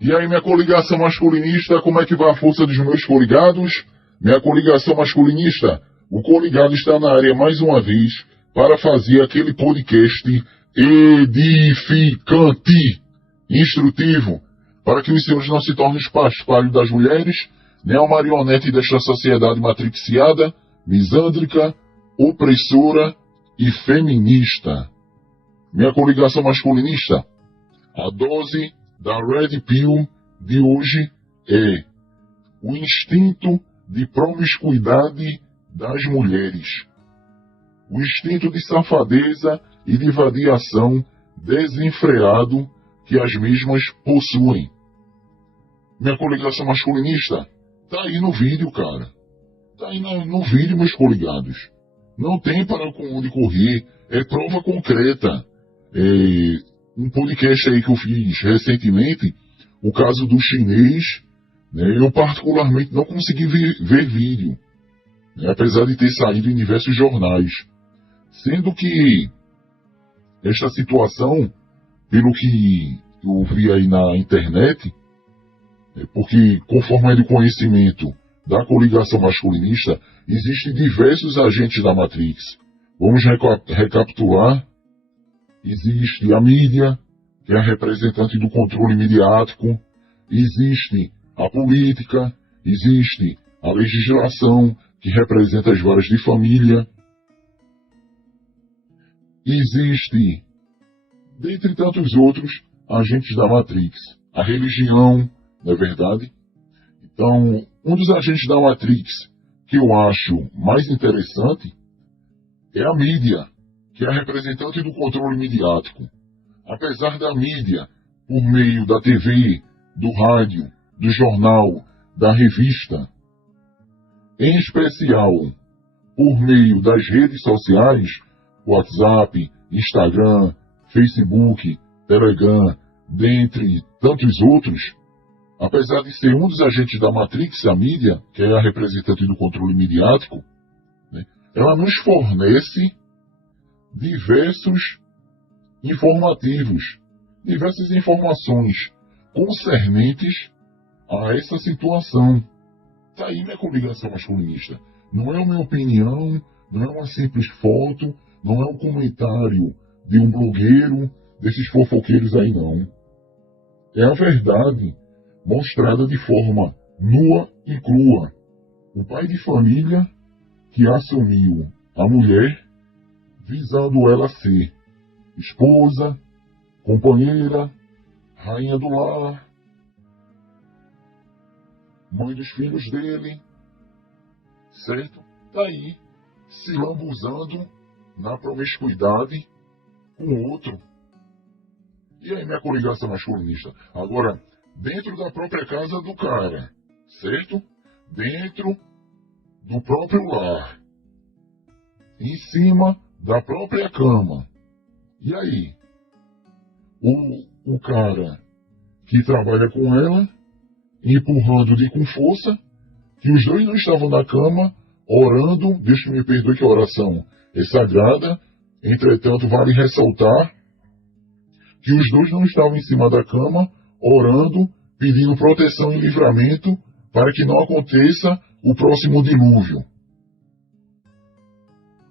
E aí, minha coligação masculinista, como é que vai a força dos meus coligados? Minha coligação masculinista, o coligado está na área mais uma vez para fazer aquele podcast edificante, instrutivo, para que os senhores não se tornem paspalho das mulheres, nem a marionete desta sociedade matriciada, misândrica, opressora e feminista. Minha coligação masculinista, a dose da Red Pill de hoje é o instinto de promiscuidade das mulheres, o instinto de safadeza e de vadiação desenfreado que as mesmas possuem. Minha coligação masculinista, tá aí no vídeo, cara. Tá aí no vídeo, meus coligados. Não tem para onde correr, é prova concreta. Um podcast aí que eu fiz recentemente, o caso do chinês, né, eu particularmente não consegui ver vídeo, né, apesar de ter saído em diversos jornais. Sendo que esta situação, pelo que eu vi aí na internet, porque conforme é de conhecimento da coligação masculinista, existem diversos agentes da Matrix. Vamos recapitular. Existe a mídia, que é a representante do controle midiático, existe a política, existe a legislação, que representa as varas de família, existe, dentre tantos outros, agentes da Matrix, a religião, não é verdade? Então, um dos agentes da Matrix que eu acho mais interessante é a mídia, que é a representante do controle midiático. Apesar da mídia, por meio da TV, do rádio, do jornal, da revista, em especial por meio das redes sociais, WhatsApp, Instagram, Facebook, Telegram, dentre tantos outros, apesar de ser um dos agentes da Matrix, a mídia, que é a representante do controle midiático, né, ela nos fornece diversos informativos, diversas informações concernentes a essa situação. Está aí minha coligação masculinista. Não é uma opinião, não é uma simples foto, não é um comentário de um blogueiro, desses fofoqueiros aí não. É a verdade mostrada de forma nua e crua. O pai de família que assumiu a mulher, visando ela ser esposa, companheira, rainha do lar, mãe dos filhos dele, certo? Tá aí, se lambuzando na promiscuidade com outro. E aí minha coligação masculinista? Agora, dentro da própria casa do cara, certo? Dentro do próprio lar, em cima da própria cama. E aí? O cara que trabalha com ela, empurrando-lhe com força, que os dois não estavam na cama, orando, Deus que me perdoe que a oração é sagrada, entretanto vale ressaltar que os dois não estavam em cima da cama, orando, pedindo proteção e livramento para que não aconteça o próximo dilúvio,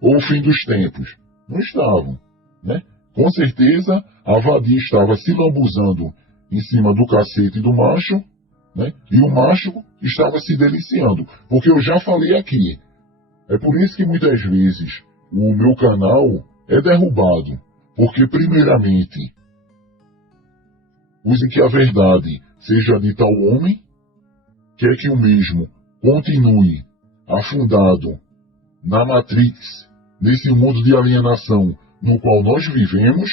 ou o fim dos tempos. Não estavam, né? Com certeza, a vadia estava se lambuzando em cima do cacete do macho, né? E o macho estava se deliciando. Porque eu já falei aqui, é por isso que muitas vezes o meu canal é derrubado. Porque, primeiramente, use que a verdade seja dita ao homem, quer que o mesmo continue afundado na Matrix, nesse mundo de alienação no qual nós vivemos,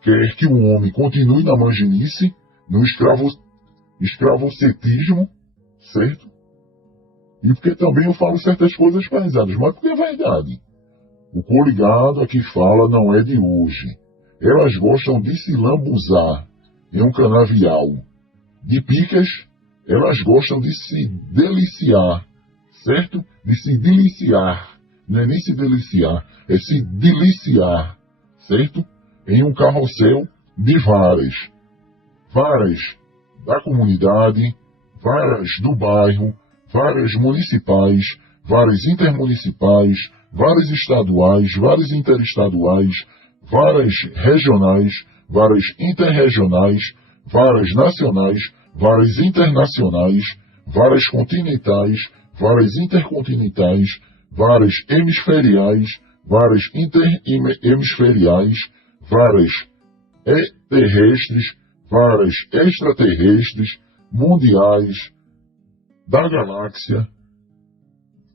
quer que o homem continue na manjinice, no escravocetismo, certo? E porque também eu falo certas coisas pesadas, mas porque é verdade. O coligado aqui fala não é de hoje. Elas gostam de se lambuzar em um canavial de picas, elas gostam de se deliciar, certo? De se deliciar. Não é nem se deliciar, é se deliciar, certo? Em um carrossel de varas da comunidade, varas do bairro, varas municipais, varas intermunicipais, varas estaduais, varas interestaduais, varas regionais, varas interregionais, varas nacionais, varas internacionais, varas continentais, varas intercontinentais, varas hemisferiais, varas interhemisferiais, varas terrestres, varas extraterrestres, mundiais, da galáxia,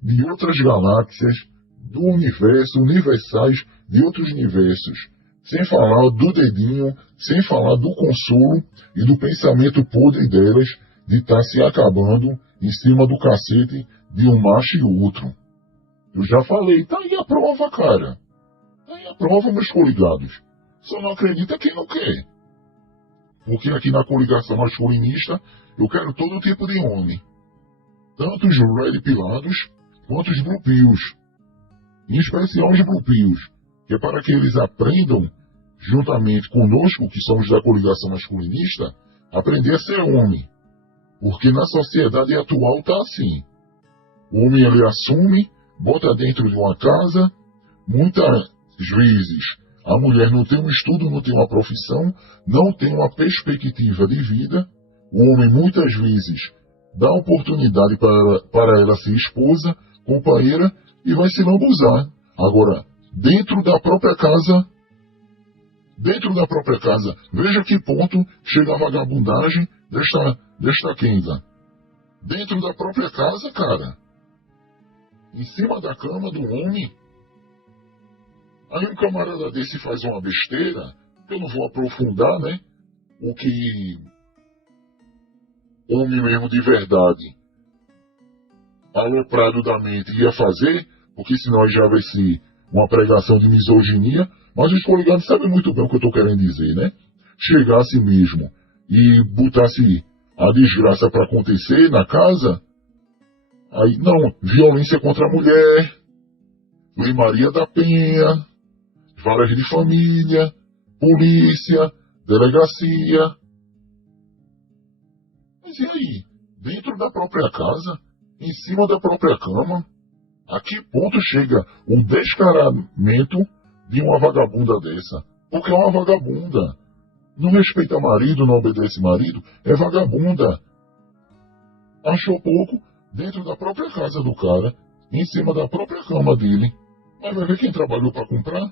de outras galáxias, do universo, universais de outros universos, sem falar do dedinho, sem falar do consolo e do pensamento podre delas de estar se acabando em cima do cacete de um macho e outro. Eu já falei, tá aí a prova, cara. Tá aí a prova, meus coligados. Só não acredita quem não quer. Porque aqui na coligação masculinista, eu quero todo tipo de homem. Tanto os red pilados, quanto os blue pills. Em especial os blue pills, que é para que eles aprendam, juntamente conosco, que somos da coligação masculinista, aprender a ser homem. Porque na sociedade atual tá assim. O homem ele assume, bota dentro de uma casa, muitas vezes a mulher não tem um estudo, não tem uma profissão, não tem uma perspectiva de vida, o homem muitas vezes dá oportunidade para ela ser esposa, companheira, e vai se lambuzar. Agora, dentro da própria casa, veja que ponto chega a vagabundagem desta Kenza. Dentro da própria casa, cara. Em cima da cama do homem. Aí um camarada desse faz uma besteira, que eu não vou aprofundar, né? O que homem mesmo de verdade, aloprado da mente, ia fazer, porque senão já vai ser uma pregação de misoginia, mas os coligados sabem muito bem o que eu estou querendo dizer, né? Chegasse mesmo e botasse a desgraça para acontecer na casa, aí não, violência contra a mulher, Lei Maria da Penha, varas de família, polícia, delegacia. Mas e aí? Dentro da própria casa? Em cima da própria cama? A que ponto chega o descaramento de uma vagabunda dessa? Porque é uma vagabunda. Não respeita marido, não obedece marido, é vagabunda. Achou pouco dentro da própria casa do cara, em cima da própria cama dele. Mas vai ver quem trabalhou para comprar?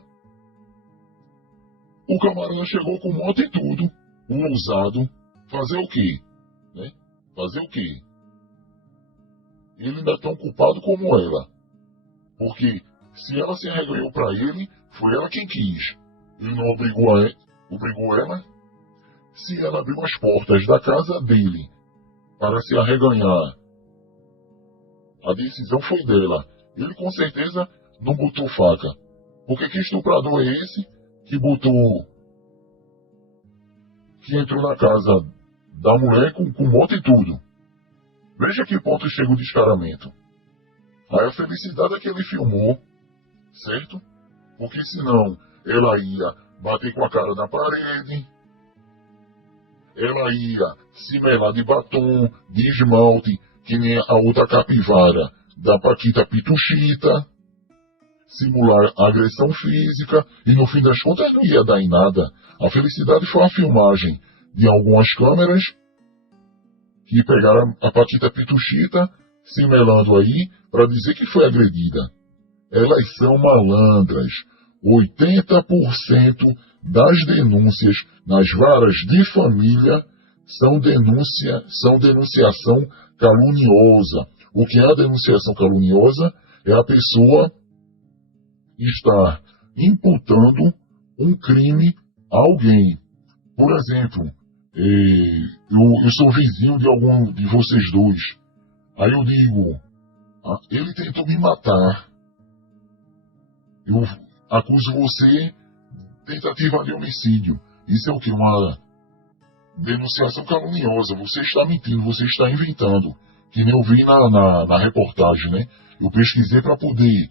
O camarada chegou com moto e tudo, um ousado. Fazer o quê? Né? Fazer o quê? Ele ainda é tão culpado como ela. Porque se ela se arreganhou para ele, foi ela quem quis. Ele não obrigou ela. Se ela abriu as portas da casa dele para se arreganhar, a decisão foi dela. Ele com certeza não botou faca. Porque que estuprador é esse que entrou na casa da mulher com moto e tudo? Veja que ponto chega o descaramento. Aí a felicidade é que ele filmou, certo? Porque senão ela ia bater com a cara na parede, ela ia se melar de batom, de esmalte, que nem a outra capivara da Paquita Pituchita, simular agressão física, e no fim das contas não ia dar em nada. A felicidade foi a filmagem de algumas câmeras que pegaram a Paquita Pituchita se melando aí para dizer que foi agredida. Elas são malandras. 80% das denúncias nas varas de família são denunciação caluniosa. O que é a denunciação caluniosa? É a pessoa estar imputando um crime a alguém. Por exemplo, eu sou vizinho de algum de vocês dois. Aí eu digo, ele tentou me matar. Eu acuso você de tentativa de homicídio. Isso é o que? Uma denunciação caluniosa. Você está mentindo, você está inventando. Que nem eu vi na reportagem, né? Eu pesquisei para poder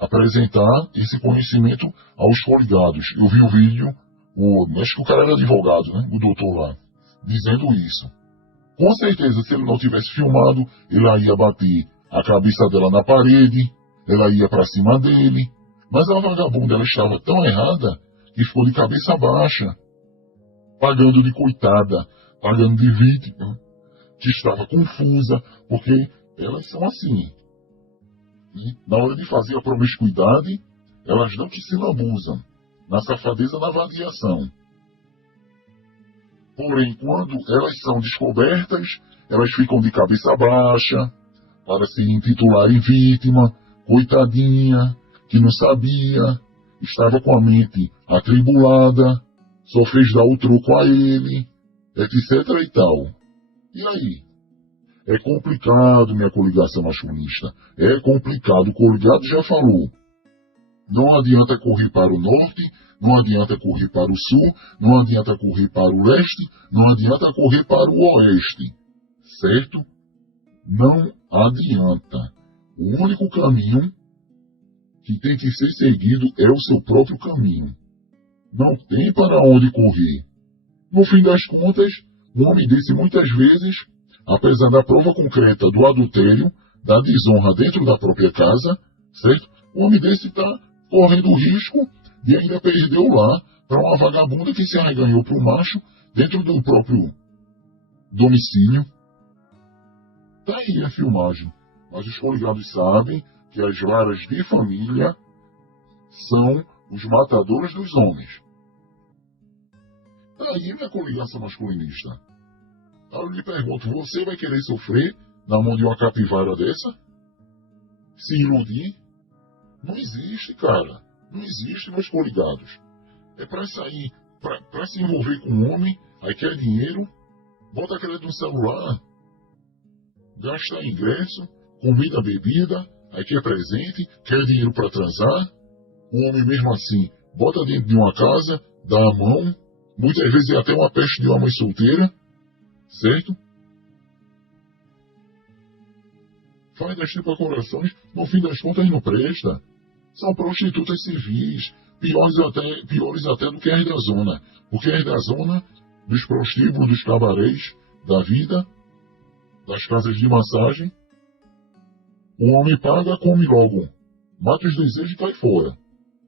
apresentar esse conhecimento aos coligados. Eu vi o vídeo, acho que o cara era advogado, né? O doutor lá, dizendo isso. Com certeza, se ele não tivesse filmado, ela ia bater a cabeça dela na parede, ela ia para cima dele. Mas a vagabunda, ela estava tão errada que ficou de cabeça baixa, pagando de coitada, pagando de vítima, que estava confusa, porque elas são assim. E na hora de fazer a promiscuidade, elas não que se lambuzam, na safadeza, na vadiação. Porém, quando elas são descobertas, elas ficam de cabeça baixa, para se intitularem vítima, coitadinha, que não sabia, estava com a mente atribulada, só fez dar o troco a ele, etc e tal. E aí? É complicado, minha coligação masculinista. É complicado. O coligado já falou. Não adianta correr para o norte, não adianta correr para o sul, não adianta correr para o leste, não adianta correr para o oeste. Certo? Não adianta. O único caminho que tem que ser seguido é o seu próprio caminho. Não tem para onde correr. No fim das contas, o homem desse muitas vezes, apesar da prova concreta do adultério, da desonra dentro da própria casa, certo? O homem desse está correndo o risco de ainda perder o lar para uma vagabunda que se arreganhou para o macho dentro do próprio domicílio. Tá aí a filmagem. Mas os coligados sabem que as varas de família são os matadores dos homens. Tá aí minha coligação masculinista. Eu lhe pergunto, você vai querer sofrer na mão de uma capivara dessa? Se iludir? Não existe, cara. Não existe, meus coligados. É pra sair, pra se envolver com um homem, aí quer dinheiro, bota crédito no celular, gasta ingresso, comida, bebida, aí quer presente, quer dinheiro pra transar. O homem mesmo assim, bota dentro de uma casa, dá a mão, muitas vezes é até uma peste de uma mãe solteira, certo? Faz das tripas-corações, no fim das contas não presta. São prostitutas civis, piores até do que as da zona. Porque as da zona, dos prostíbulos, dos cabarés, da vida, das casas de massagem, o homem paga, come logo, mata os desejos e cai fora.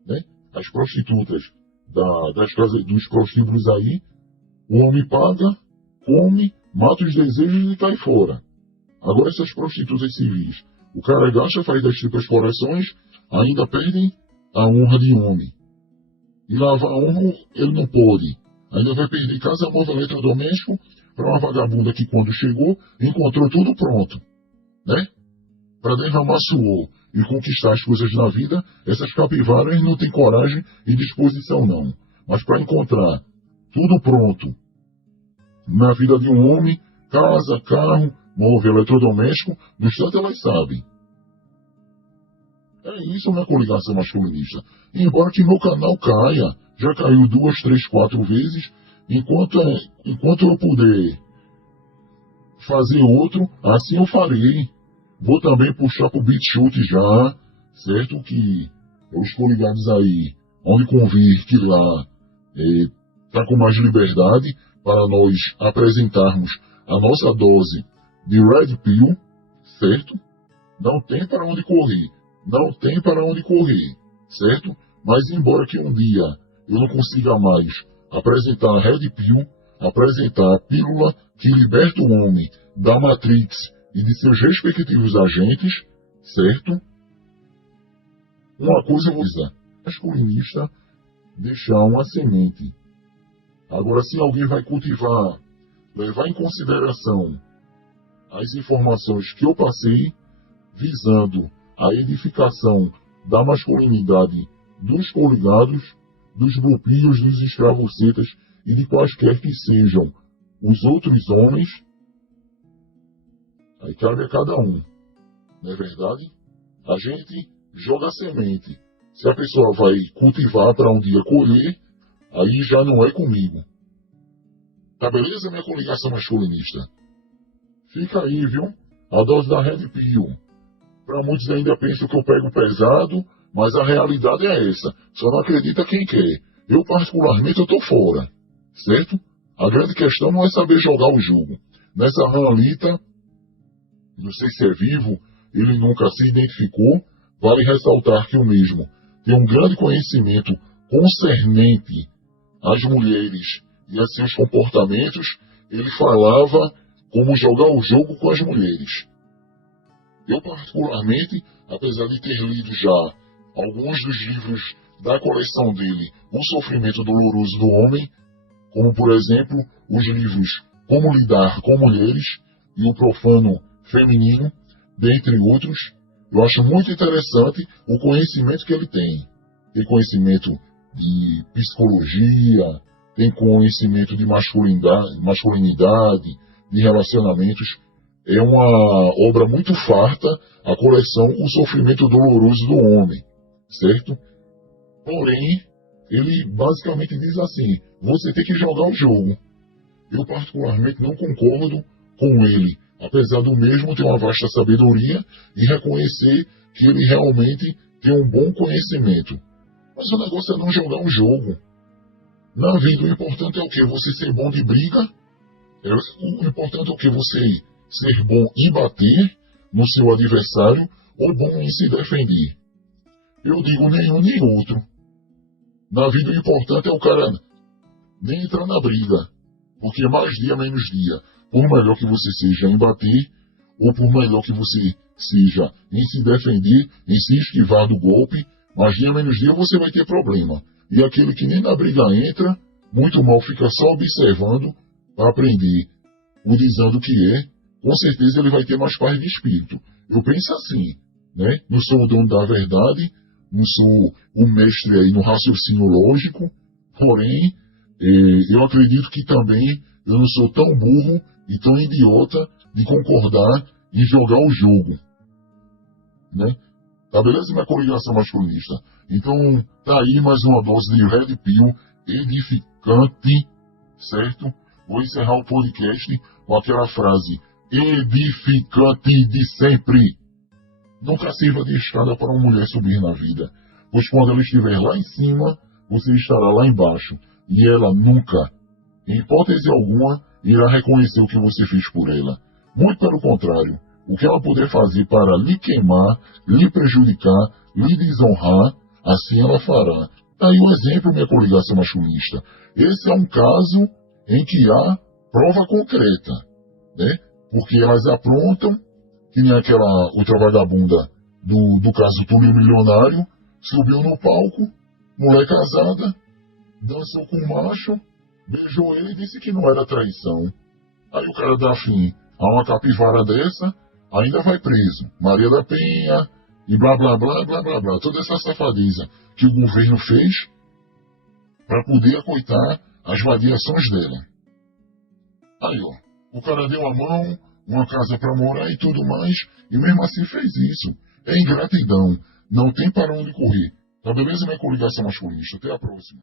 Né? As prostitutas das casas, dos prostíbulos aí, o homem paga, come, mata os desejos e cai fora. Agora essas prostitutas civis, o cara gasta, faz das tripas corações, ainda perdem a honra de homem. E lavar a honra ele não pode. Ainda vai perder casa, móvel, eletrodoméstico para uma vagabunda que quando chegou, encontrou tudo pronto. Né? Para derramar suor e conquistar as coisas na vida, essas capivaras não têm coragem e disposição não. Mas para encontrar tudo pronto na vida de um homem, casa, carro, móvel, eletrodoméstico, no instante elas sabem. É isso, minha coligação masculinista. Embora que meu canal caia, já caiu 2, 3, 4 vezes, enquanto eu puder fazer outro, assim eu farei. Vou também puxar pro BitChute já, certo? Que os coligados aí, onde convir que lá tá com mais liberdade para nós apresentarmos a nossa dose de Red Pill, certo? Não tem para onde correr. Não tem para onde correr, certo? Mas embora que um dia eu não consiga mais apresentar a Red Pill, apresentar a pílula que liberta o homem da Matrix e de seus respectivos agentes, certo? Uma coisa eu vou dizer, masculinista deixar uma semente. Agora, se alguém vai cultivar, levar em consideração as informações que eu passei, visando a edificação da masculinidade dos coligados, dos grupios, dos escravocetas e de quaisquer que sejam os outros homens, aí cabe a cada um, não é verdade? A gente joga a semente. Se a pessoa vai cultivar para um dia colher, aí já não é comigo. Tá beleza, minha coligação masculinista? Fica aí, viu? A dose da Red Pill. Para muitos ainda pensam que eu pego pesado, mas a realidade é essa. Só não acredita quem quer. Eu, particularmente, eu tô fora. Certo? A grande questão não é saber jogar o jogo. Nessa Ranlita, não sei se é vivo, ele nunca se identificou. Vale ressaltar que o mesmo tem um grande conhecimento concernente às mulheres e a seus comportamentos. Ele falava como jogar o jogo com as mulheres. Eu, particularmente, apesar de ter lido já alguns dos livros da coleção dele, O Sofrimento Doloroso do Homem, como, por exemplo, os livros Como Lidar com Mulheres e O Profano Feminino, dentre outros, eu acho muito interessante o conhecimento que ele tem. Tem conhecimento de psicologia, tem conhecimento de masculinidade, de relacionamentos. É uma obra muito farta, a coleção O Sofrimento Doloroso do Homem, certo? Porém, ele basicamente diz assim: você tem que jogar o jogo. Eu particularmente não concordo com ele, apesar do mesmo ter uma vasta sabedoria e reconhecer que ele realmente tem um bom conhecimento. Mas o negócio é não jogar um jogo. Na vida o importante é o que? Você ser bom de briga. O importante é o que? Você ser bom em bater no seu adversário ou bom em se defender. Eu digo nenhum nem outro. Na vida o importante é o cara nem entrar na briga. Porque mais dia menos dia, por melhor que você seja em bater, ou por melhor que você seja em se defender, em se esquivar do golpe, mais dia menos dia você vai ter problema. E aquele que nem na briga entra, muito mal fica só observando para aprender o desando que é, com certeza ele vai ter mais paz de espírito. Eu penso assim, né? Não sou o dono da verdade, não sou o mestre aí no raciocínio lógico, porém, eu acredito que também eu não sou tão burro e tão idiota de concordar em jogar o jogo, né? Tá beleza, minha coligação masculinista? Então, tá aí mais uma dose de Red Pill edificante, certo? Vou encerrar o podcast com aquela frase edificante de sempre. Nunca sirva de escada para uma mulher subir na vida, pois quando ela estiver lá em cima, você estará lá embaixo, e ela nunca, em hipótese alguma, irá reconhecer o que você fez por ela. Muito pelo contrário, o que ela puder fazer para lhe queimar, lhe prejudicar, lhe desonrar, assim ela fará. Tá aí um exemplo, minha coligação masculinista. Esse é um caso em que há prova concreta, né? Porque elas aprontam, que nem aquela outra vagabunda do caso Túlio Milionário, subiu no palco, mulher casada, dançou com o macho, beijou ele e disse que não era traição. Aí o cara dá fim a uma capivara dessa, ainda vai preso. Maria da Penha e blá blá blá blá blá blá. Toda essa safadeza que o governo fez para poder acoitar as vadiações dela. Aí ó, o cara deu a mão, uma casa para morar e tudo mais, e mesmo assim fez isso. É ingratidão. Não tem para onde correr. Tá beleza, minha coligação masculinista? Até a próxima.